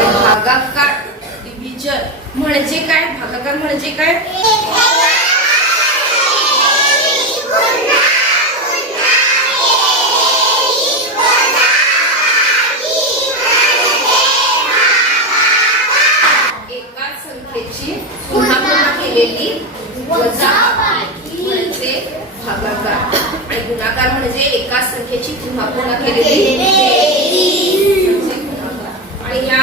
भागाकार डिव्हिजन म्हणजे काय भागाकार म्हणजे काय एकाच संख्येची पुन्हा पुन्हा केलेली वजा म्हणजे भागाकार आणि गुणाकार म्हणजे एकाच संख्येची पुन्हा पुन्हा केलेली. आणि या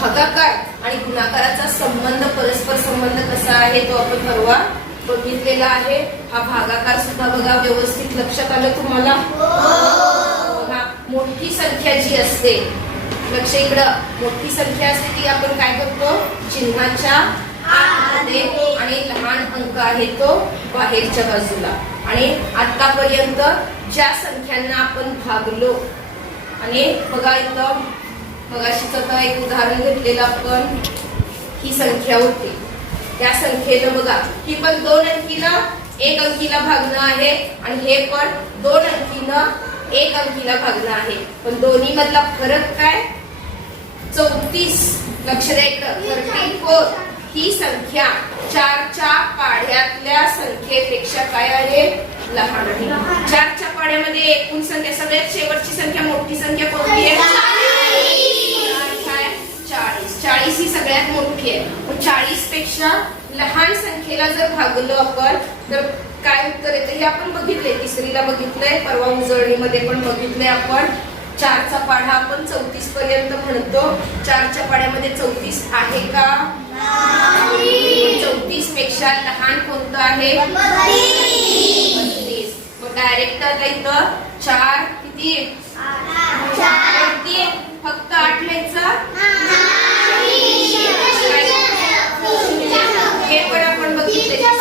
भागाकार आणि गुणाकाराचा संबंध परस्पर संबंध कसा आहे तो आपण परवा बघितलेला आहे. हा भागाकार सुद्धा बघा व्यवस्थित लक्षात आलं तुम्हाला? मोठी संख्या जी असते लक्ष इकडं. मोठी संख्या असते ती आपण काय करतो चिन्हाच्या आतमध्ये आणि लहान अंक आहे तो बाहेरच्या बाजूला. आणि आतापर्यंत ज्या संख्यांना आपण भागलो आणि बघा इथं मगाशीच आता एक उदाहरण घेतलेलं आपण ही संख्या होती. त्या संख्येनं बघा ही पण दोन अंकीला एक अंकीला भागणं आहे आणि हे पण दोन अंकीनं एक अंकीला भागणं आहे. पण दोन्ही मधला फरक काय? चौतीस. लक्ष द्या इकडं. थर्टी फोर ही संख्या चारच्या पाढ्यातल्या संख्येपेक्षा काय आहे? लहान आहे. चारच्या पाढ्यामध्ये एकूण संख्या सगळ्यात शेवटची संख्या मोठी संख्या कोणती आहे? चाळीस. चाळीस. ही सगळ्यात मोठी आहे. चाळीसपेक्षा लहान संख्येला जर भागलो आपण तर काय उत्तर येतं? हे आपण बघितलंय तिसरीला बघितलंय परवा उजळणीमध्ये पण बघितलंय आपण. चारचा पाढा आपण चौतीस पर्यंत म्हणतो. चारच्या पाढ्यामध्ये चौतीस आहे का? चौतीसपेक्षा लहान कोणतं आहे? बत्तीस. मग डायरेक्ट आता इथं चार किती? फक्त आठ हे पण आपण बघितले का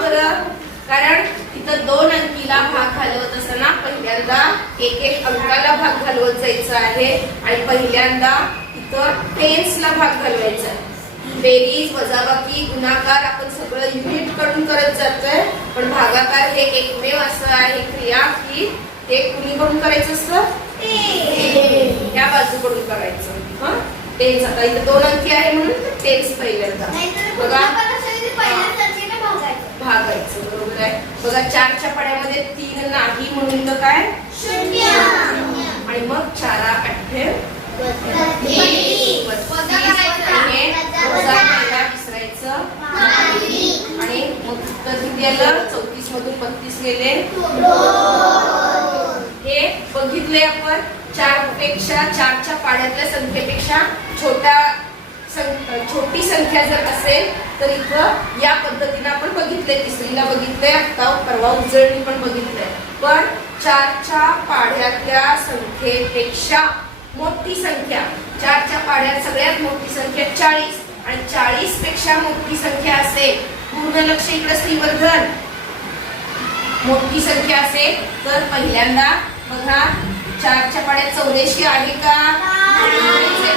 बरं? कारण तिथं दोन अंकीला भाग घालवत असताना पहिल्यांदा एक एक अंकाला भाग घालवत जायचं आहे. आणि पहिल्यांदा इथं टेन्सला भाग घालवायचा आहे. बेरीज वजाबाकी गुणाकार आपण सगळं युनिटकडून करत जातोय. पण भागाकार हे एकमेव असं आहे क्रिया की ते कुणीकडून करायचं असतं? त्या बाजूकडून करायचं. हा? टेन्स आता इथं दोन अंकी आहे म्हणून टेन्स पहिल्यांदा. बघा. भागायचं. बरोबर आहे. बघा चारच्या पड्यामध्ये तीन नाही म्हणून तर काय? आणि मग चारा अठ्ठे विसरायचं. आणि मग उत्तर किती चौतीस मधून बत्तीस गेले. हे बघितले आपण चारपेक्षा चारच्या पाड्यातल्या संख्येपेक्षा छोट्या सं- छोटी संख्या जर असेल तर इथं या पद्धतीने आपण बघितलंय तिसरीला बघितलंय आता परवा उजळणी पण बघितलंय. पण चारच्या पाढ्यातल्या संख्येपेक्षा मोठी संख्या चारच्या पाढ्यात सगळ्यात मोठी संख्या चाळीस. आणि चाळीसपेक्षा मोठी संख्या असेल पूर्ण लक्ष इकडे श्रीवर्धन. मोठी संख्या असेल तर पहिल्यांदा बघा चारच्या पाड्यात चौऱ्याऐंशी आहे का?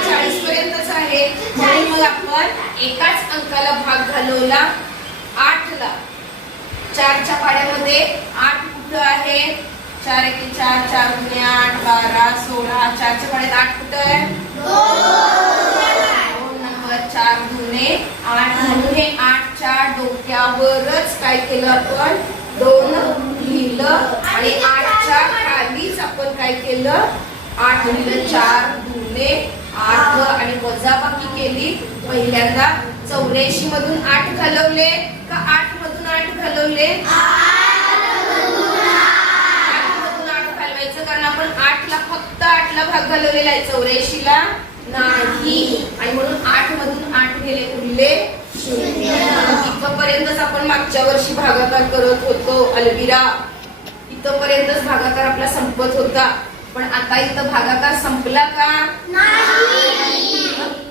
चाळीस पर्यंतच आहे. म्हणून मग आपण एकाच अंकाला भाग घालवला आठला. चारच्या पाड्यामध्ये आठ कुठं आहे? चार एक चार चार आठ बारा सोळा. चारच्या पाड्यात आठ कुठं आहे? दोन चार गुणे आठ म्हणून आठच्या डोक्यावरच काय केलं आपण? दोन लिहिलं आणि आठच्या खालीच आपण काय केलं? आठ लिहिलं चार गुणे आठ आणि वजाबाकी केली. पहिल्यांदा चौऱ्याऐंशी मधून आठ घालवले का आठ मधून आठ घालवले? आठ मधून आठ घालवायचं कारण आपण आठला फक्त आठला भाग घालवलेला आहे चौऱ्याऐंशी ला नाही. आणि म्हणून आठ मधून आठ गेले उरले शून्य. इथपर्यंतच आपण मागच्या वर्षी भागाकार करत होतो अलविरा. इथपर्यंतच भागाकार आपला संपत होता. पण आता इथं भागाकार संपला का?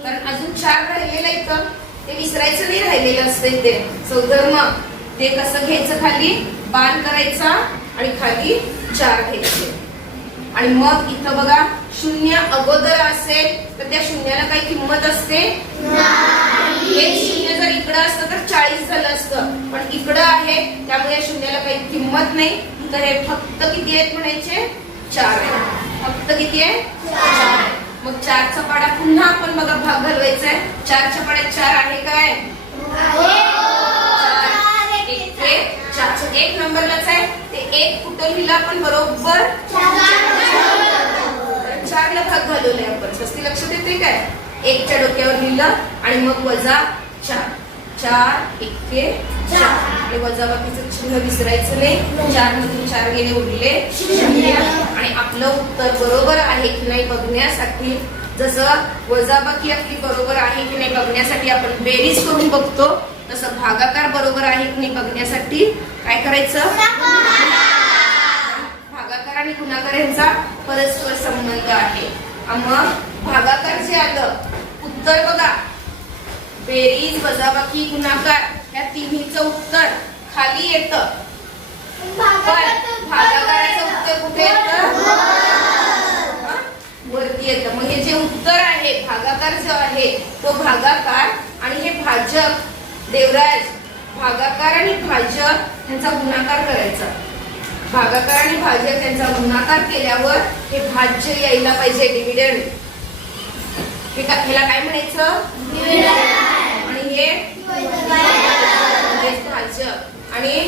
कारण अजून चार राहिलेलं इथं. ते विसरायचं नाही राहिलेलं असते ते. सौधर्म ते कसं घ्यायचं खाली? बाण करायचा आणि खाली चार घ्यायचे. आणि मग इथं बघा शून्य अगोदर असेल तर त्या शून्याला काही किंमत असते? हेच शून्य जर इकडं असतं तर चाळीस झालं असतं. पण इकडं आहे त्यामुळे या शून्याला काही किंमत नाही. तर हे फक्त किती आहेत म्हणायचे? चार आहे फक्त किती आहे? चार. मग चारचा पाडा पुन्हा आपण बघा भाग घालवायचा आहे चारच्या पाड्यात चार आहे काय? एक नंबरलाच आहे. ते एक कुठं लिहिलं आपण? बरोबर? चारला भाग घालवले आपण. स्वस्ती लक्षात येते काय? एकच्या डोक्यावर लिहिलं आणि मग वजा चार. चार एके चार. वजा बाकीचं चिन्ह विसरायचं नाही. चार मधून चार गेले उरले. आणि आपलं उत्तर बरोबर आहे की नाही बघण्यासाठी जसं वजाबाकी आपली बरोबर आहे की नाही बघण्यासाठी आपण बेरीज करून बघतो तसं भागाकार बरोबर आहे की नाही बघण्यासाठी काय करायचं? आणि गुणाकार यांचा परस्पर संबंध आहे. मग भागाकार जे आलं उत्तर बघा. बेरीज वजाबाकी गुणाकार या तिन्हीचं उत्तर खाली येतं. भागाकाराचं उत्तर कुठे येतं? वरती येतं. मग हे जे उत्तर आहे भागाकार जो आहे तो भागाकार आणि हे भाजक देवराज भागाकार आणि भाजक यांचा गुणाकार करायचा. भागाकार आणि भाजक यांचा गुणाकार केल्यावर हे भाज्य यायला पाहिजे डिव्हिडंड हे ह्याला काय म्हणायचं? आणि हे? भाजक आणि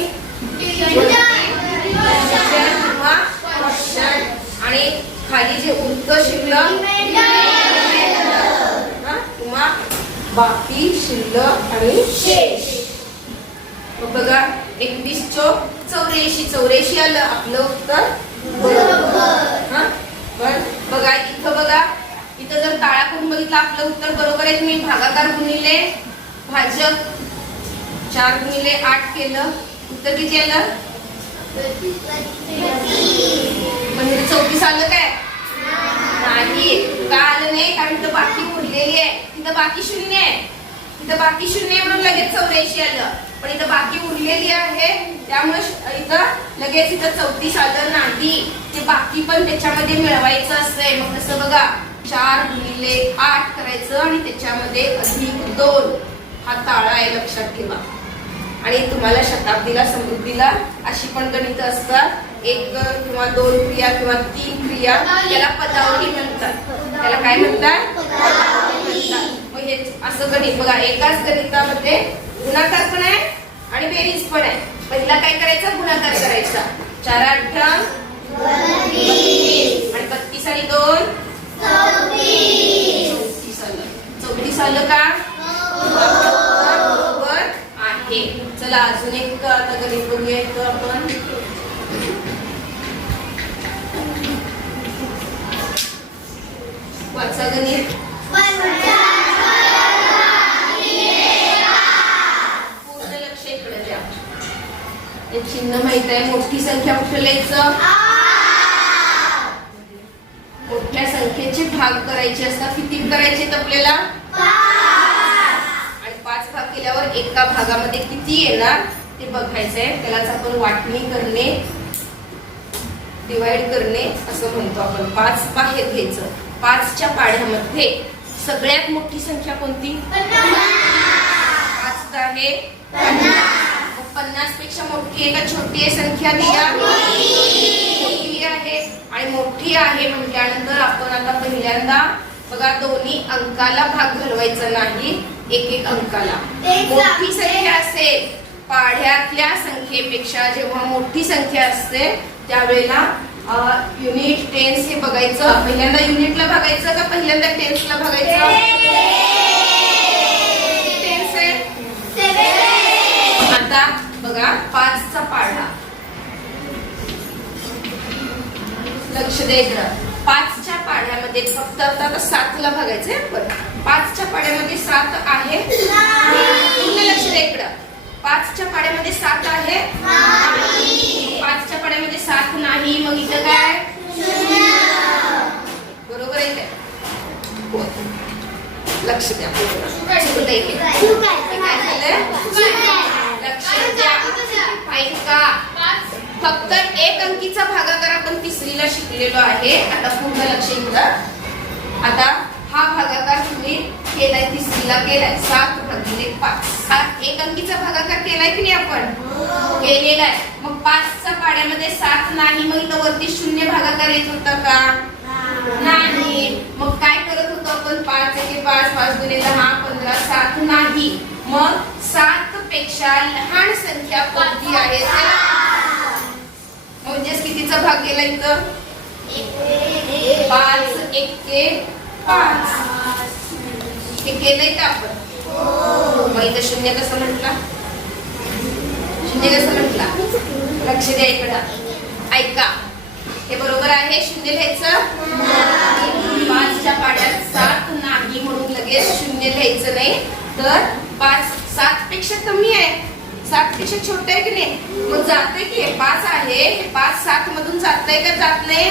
आणि खाली जे उरतं शिल्लक किंवा बाकी शिल्लक आणि शेष. बघा एकवीस चौक चौऱ्याऐंशी चौऱ्याऐंशी आलं आपलं उत्तर? हा? पण बघा इथं बघा. इथं जर ताळा करून बघितलं आपलं उत्तर बरोबर आहे. तुम्ही भागाकार गुणिले भाजक चार गुणिले आठ केलं. उत्तर किती आलं? म्हणजे चौतीस आलं काय? नाही. का आलं नाही? कारण तिथं बाकी उरलेली आहे. तिथं बाकी शून्य आहे. तिथं बाकी शून्य म्हणून लगेच चौऱ्याऐंशी आलं. पण इथं बाकी उरलेली आहे. त्यामुळे इथं लगेच इथं चौतीस आलं नाही. ते बाकी पण त्याच्यामध्ये मिळवायचं असतंय मग तसं बघा चार गुणिले आठ करायचं आणि त्याच्यामध्ये अधिक दोन. हा ताळा आहे लक्षात ठेवा. आणि तुम्हाला शताब्दीला समृद्धीला अशी पण गणित असतात. एक किंवा दोन क्रिया किंवा तीन क्रिया त्याला पदावली म्हणतात. त्याला काय म्हणतात? म्हणतात. मग हे असं गणित बघा. एकाच गणितामध्ये गुणाकार पण आहे आणि बेरीज पण आहे. पहिला काय करायचा? गुणाकार करायचा. चार आठ आणि बत्तीस आणि दोन. चौतीस आलं. चौतीस आलं का? बरोबर आहे. चला अजून एक आता गणित बघूया इथं आपण. वाचा गणित. चिन्ह माहीत आहे मोठी संख्या कुठे लिहायचं मोठ्या संख्येचे भाग करायचे असतात किती करायचे आपल्याला आणि पाच भाग केल्यावर एका भागामध्ये किती येणार ते बघायचंय त्यालाच आपण वाटणी करणे डिवाइड करणे असं म्हणतो आपण पाच बाहेर घ्यायचं पाचच्या पाढ्यामध्ये सगळ्यात मोठी संख्या कोणती पाच आहे पन्नासपेक्षा मोठी आहे का छोटी आहे संख्या दिया. मोठी आहे आणि मोठी आहे म्हटल्यानंतर आपण आता पहिल्यांदा बघा दोन्ही अंकाला भाग घालवायचा नाही एक एक अंकाला मोठी संख्या असेल पाढ्यातल्या संख्येपेक्षा जेव्हा मोठी संख्या असते त्यावेळेला युनिट टेन्स हे बघायचं. पहिल्यांदा युनिटला बघायचं का पहिल्यांदा टेन्सला बघायचं टेन्स आहे आता बघा पाचचा पाढा. लक्ष द्यायचं पाचच्या पाढ्यामध्ये फक्त आता सातला बघायचंय. आपण पाचच्या पाढ्यामध्ये सात आहे. लक्ष द्या इकडं. पाचच्या पाढ्यामध्ये सात आहे. पाचच्या पाढ्यामध्ये सात नाही. मग इथं काय? बरोबर आहे काय? हो. लक्ष द्या. काय झालं द्या ऐका फक्त एक अंकीचा भागाकार आपण तिसरीला शिकलेलो आहे. आता पूर्ण लक्ष इकडं. आता हा भागाकार तुम्ही केलाय तिसरीला केलाय. सात भागिले पाच. सात एक अंकीचा भागाकार केलाय की नाही आपण? केलेला आहे. मग पाचच्या पाड्यामध्ये सात नाही मग इथं वरती शून्य भागाकार येत होता का? नाही. मग काय करत होतो आपण? पाच एके पाच पाच दुने दहा पंधरा सात नाही. मग सात पेक्षा लहान संख्या कोणती आहे? म्हणजेच कितीचा भाग गेला इथं? पाच एके पाच. हे केलंय का आपण? मग इथं शून्य कसं म्हटला? शून्य कसं म्हटला? लक्ष द्या इकडं. ऐका. हे बरोबर आहे? शून्य लिहायचं? पाचच्या पाण्यात सात नाही म्हणून लगेच शून्य लिहायचं नाही. तर पाच सात पेक्षा कमी आहे. सात पेक्षा छोट आहे की नाही? मग जाते की हे पाच आहे. हे पाच सात मधून जातंय का जात नाही?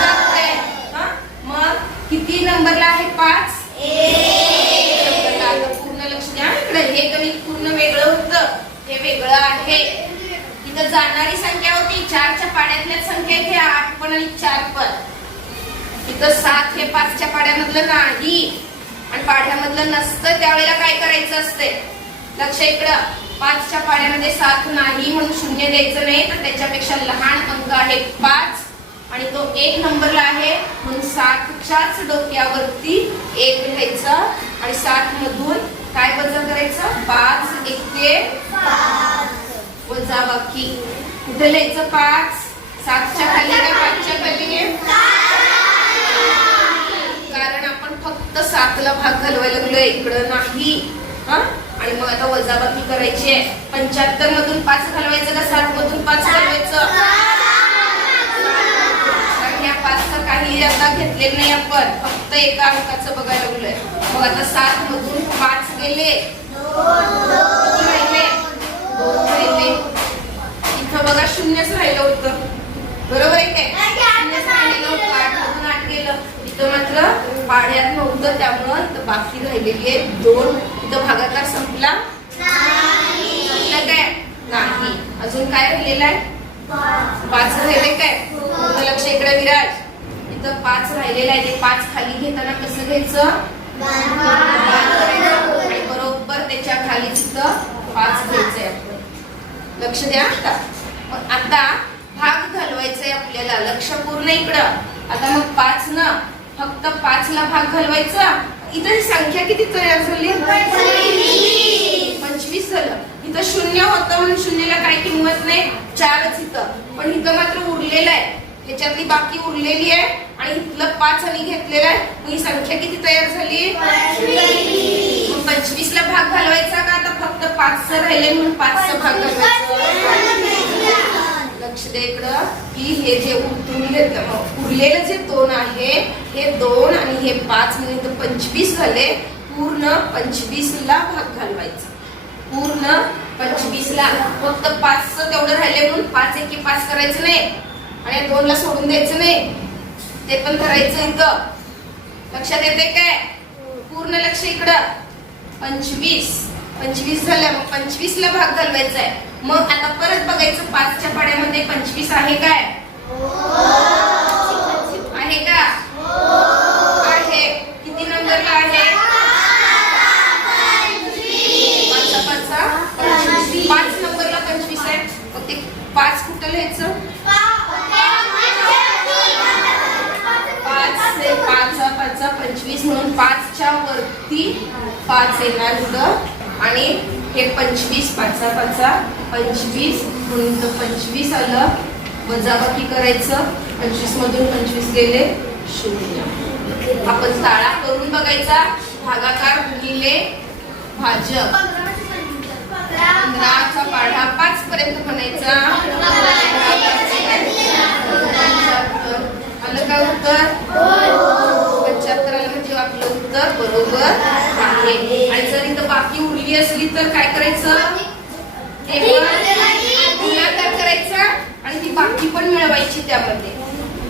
जात आहे मग किती नंबरला आहे पाच? पूर्ण लक्ष द्या. इकडे हे गणित पूर्ण वेगळं होतं. हे वेगळं आहे. इथं जाणारी संख्या होती. चारच्या पाड्यातल्या संख्या इथे आठ पण आणि चार पण इथं सात हे पाचच्या पाड्यामधलं नाही. आणि पाढ्यामधलं नसतं त्यावेळेला काय करायचं असते? लक्ष इकडं. पाचच्या पाण्यामध्ये सात नाही म्हणून शून्य द्यायचं नाही तर त्याच्यापेक्षा लहान अंक आहे पाच. आणि तो एक नंबरला आहे म्हणून सातच्याच डोक्यावरती एक लिहायचं आणि सात मधून काय वजा करायचं? पाच एके वजा बाकी. कुठे लिहायचं पाच. सातच्या खाली का पाचच्या खाली? कारण फक्त सातला भाग घालवायला लागलोय इकडं नाही. हा? आणि मग आता वजाबाकी करायची आहे. पंच्याहत्तर मधून पाच घालवायचं का सात मधून पाच घालवायचं? कारण या पाचचं काही आता घेतलेलं नाही आपण. फक्त एका अंकाचं बघायला लागलोय मग आता सात मधून पाच गेले. राहिले. दोन राहिले. इथं बघा शून्यच राहिलं होतं. बरोबर आहे काय शून्यच राहिलेलं होतं आठ मधून आठ गेलं. इथं मात्र पाड्यात नव्हतं त्यामुळं बाकी राहिलेली आहे दोन इथं भागाकार संपला? संपला काय? नाही. अजून काय राहिलेलं आहे? पाच राहिले काय? तुमचं लक्ष इकडे विराज. इथं पाच राहिलेलं आहे. ते पाच खाली घेताना कसं घ्यायचं? बरोबर त्याच्याखाली तिथं पाच घ्यायचंय आपण. लक्ष द्या आता. आता भाग घालवायचंय आपल्याला. लक्ष पूर्ण इकडं. आता मग पाच न. फक्त पाच ला भाग घालवायचा. इथं संख्या किती तयार झाली? पंचवीस. झालं. इथं शून्य होतं म्हणून शून्याला काही किंमत नाही? चारच इथं. पण इथं मात्र उरलेलं आहे. ह्याच्यातली बाकी उरलेली आहे आणि इथलं पाच आणि घेतलेलं आहे. मग ही संख्या किती तयार झाली? पंचवीस. ला भाग घालवायचा का? आता फक्त पाच राहिले म्हणून पाचचा भाग घालवायचा. लक्ष इकडं की हे जे उतरून घेतलं उरलेलं जे दोन आहे हे दोन आणि हे पाच म्हणजे पंचवीस झाले पूर्ण पंचवीस ला भाग घालवायचा. पूर्ण पंचवीस ला फक्त पाच तेवढं राहिले म्हणून पाच एके पाच करायचं नाही. आणि दोनला दोन ला सोडून द्यायचं नाही. ते पण करायचं इथं. लक्षात येते काय? पूर्ण लक्ष इकडं. पंचवीस. पंचवीस झाल्या मग पंचवीस ला भाग घालवायचा आहे. मग आता परत मध्ये पंचवीस आहे काय? आहे का? आहे. किती नंबरला आहे? पाच पाच पंचवीस. पाच नंबरला पंचवीस आहे. मग ते पाच कुठं लिहायचं? पाच ते पाच पाचचा पंचवीस म्हणून पाचच्या वरती पाच येणार मुलं आणि हे पंचवीस पाचा पाचा पंचवीस म्हणून तर पंचवीस आलं वजाबाकी करायचं पंचवीस मधून पंचवीस गेले शून्य. आपण ताळा करून बघायचा भागाकार गुणिले भाजप पंधराचा पाढा पाच पर्यंत म्हणायचा आलं का उत्तर? आपलं उत्तर बरोबर आहे. आणि जर इथं बाकी उरली असली तर काय करायचं? गुणाकार करायचा आणि ती बाकी पण मिळवायची त्यामध्ये.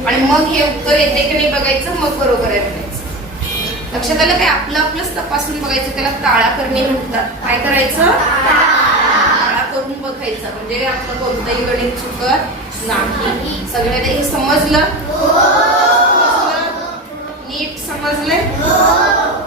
आणि मग हे उत्तर येते की नाही बघायचं मग बरोबर आहे म्हणायचं. लक्षात आलं काय? आपलं आपलंच तपासून बघायचं त्याला ताळा करणे म्हणतात. काय करायचं? ताळा करून बघायचं. म्हणजे आपलं कोणतंही गणित चुकत नाही. सगळ्यांना हे समजलं? नीट समजले हो.